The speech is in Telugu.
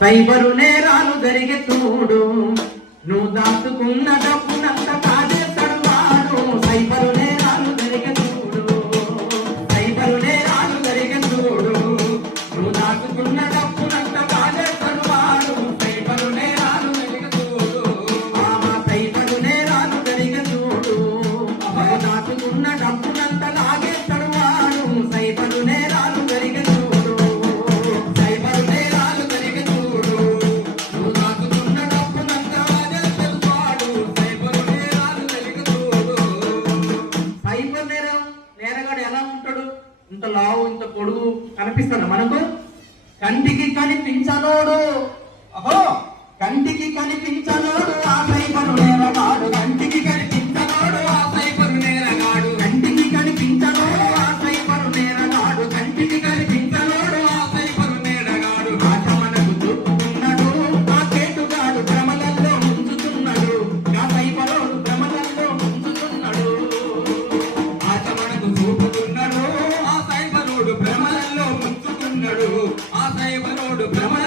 సైబరు నేరాలు జరిగే తోడు నువ్వు దాచుకున్న డబ్బునంత కాజేస్తాడు వాడు. సైబరు నేరాలు జరిగే తోడు, సైబరు నేరాలు జరిగే తోడు నువ్వు దాచుకున్న డబ్బునంత కాజేస్తాడు వాడు. సైబరు నేరాలు జరిగే తోడు, సైబరు నేరాలు జరిగే తోడు నువ్వు దాచుకున్న డబ్బునంత లాగేస్తాడు వాడు. సైబరు నేరాలు జరిగే ఇంత లావు ఇంత పొడుగు కనిపిస్తాడు మనకు. కంటికి కనిపించనోడు, అహో కంటికి కనిపించనోడు ఆ సైబరు నేరగాడు. కంటికి కనిపించనోడు ఆ సైబరు నేరగాడు. కంటికి కనిపించనోడు ఆ సైబరు నేరగాడు. కంటికి కనిపించనోడు ఆ సైబరు నేరగాడు. ఆట మనకు చూపుతున్నాడు ఆ కేటుగాడు, భ్రమలలో ముంచుతున్నాడు ఆ సైబరోడు, భ్రమలలో ముంచుతున్నాడు. ఆట మనకు చూపుతున్నాడు భ్రమలలో ముంచుతున్నాడు ఆ సైబరోడు, భ్రమల